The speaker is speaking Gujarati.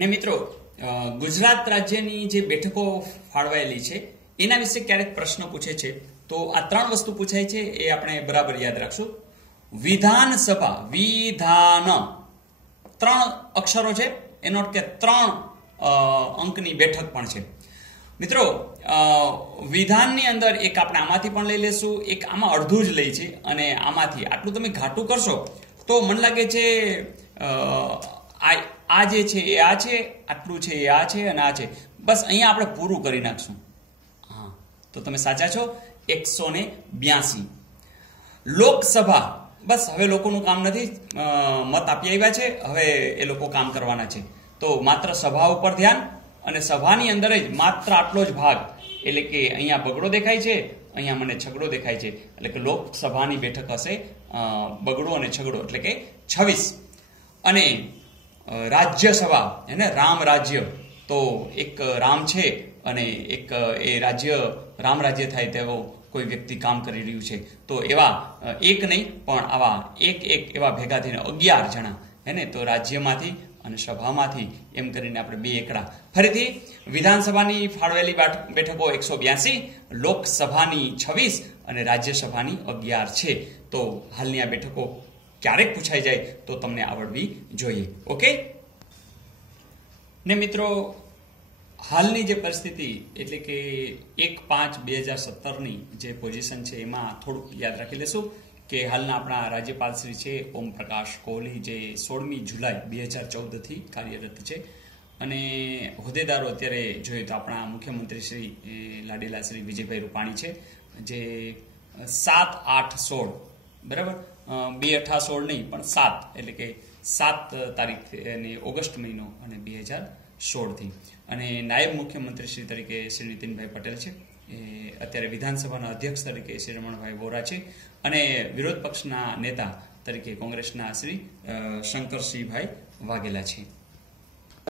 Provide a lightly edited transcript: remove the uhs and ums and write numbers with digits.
ને મિત્રો ગુજરાત રાજ્યની જે બેઠકો ફાળવાયેલી છે એના વિશે ક્યારેક પ્રશ્ન પૂછે છે તો આ ત્રણ વસ્તુ પૂછાય છે એ આપણે બરાબર યાદ રાખશું. વિધાનસભા, વિધાન ત્રણ અક્ષરો છે, એનો અર્થ કે ત્રણ અંકની બેઠક પણ છે. મિત્રો વિધાનની અંદર એક આપણે આમાંથી પણ લઈ લેશું, એક આમાં અડધું જ લઈ છે અને આમાંથી આટલું તમે ઘાટું કરશો તો મને લાગે છે આ જે છે એ આ છે, આટલું છે એ આ છે અને આ છે. બસ અહીંયા આપણે પૂરું કરી નાખશું. હા, તો તમે સાચા છો. 182. લોકસભા, બસ હવે લોકોનું કામ નથી, મત આપી આવ્યા છે, હવે એ લોકો કામ કરવાના છે. તો માત્ર સભા ઉપર ધ્યાન, અને સભાની અંદર જ માત્ર આટલો જ ભાગ, એટલે કે અહીંયા બગડો દેખાય છે, અહીંયા મને છગડો દેખાય છે, એટલે કે લોકસભાની બેઠક હશે બગડો અને છગડો, એટલે કે 26. અને રાજ્યસભા એને રામ રાજ્ય, તો એક રામ છે અને એક એ રાજ્ય રામ રાજ્ય થાય તેવો કોઈ વ્યક્તિ કામ કરી રહ્યું છે. તો એવા એક નહીં પણ આવા એક એવા ભેગા થઈને 11 જણા હેને, તો રાજ્યમાંથી અને સભામાંથી એમ કરીને આપણે 2 એકડા. ફરીથી વિધાનસભાની ફાળવેલી બેઠકો 182, લોકસભાની 26 અને રાજ્યસભાની 11 છે. તો હાલની આ બેઠકો ક્યારેક પૂછાઈ જાય તો તમને આવડવી જોઈએ. ઓકે ને મિત્રો, હાલની જે પરિસ્થિતિ એટલે કે 1/5/2017ની જે પોઝિશન છે એમાં થોડુંક યાદ રાખી લેશું કે હાલના આપણા રાજ્યપાલ શ્રી છે ઓમ પ્રકાશ કોહલી, જે 16મી જુલાઈ 2014થી કાર્યરત છે. અને હોદ્દેદારો અત્યારે જોઈએ તો આપણા મુખ્યમંત્રી શ્રી લાડીલા શ્રી વિજયભાઈ રૂપાણી છે, જે 7/8/16 બરાબર, 2/18/16 નહીં પણ 7, એટલે કે 7 તારીખ અને ઓગસ્ટ મહિનો અને 2016થી. અને નાયબ મુખ્યમંત્રી શ્રી તરીકે શ્રી નીતિનભાઈ પટેલ છે, એ અત્યારે વિધાનસભાના અધ્યક્ષ તરીકે શ્રી રમણભાઈ વોરા છે, અને વિરોધ પક્ષના નેતા તરીકે કોંગ્રેસના શ્રી શંકરસિંહભાઈ વાઘેલા છે.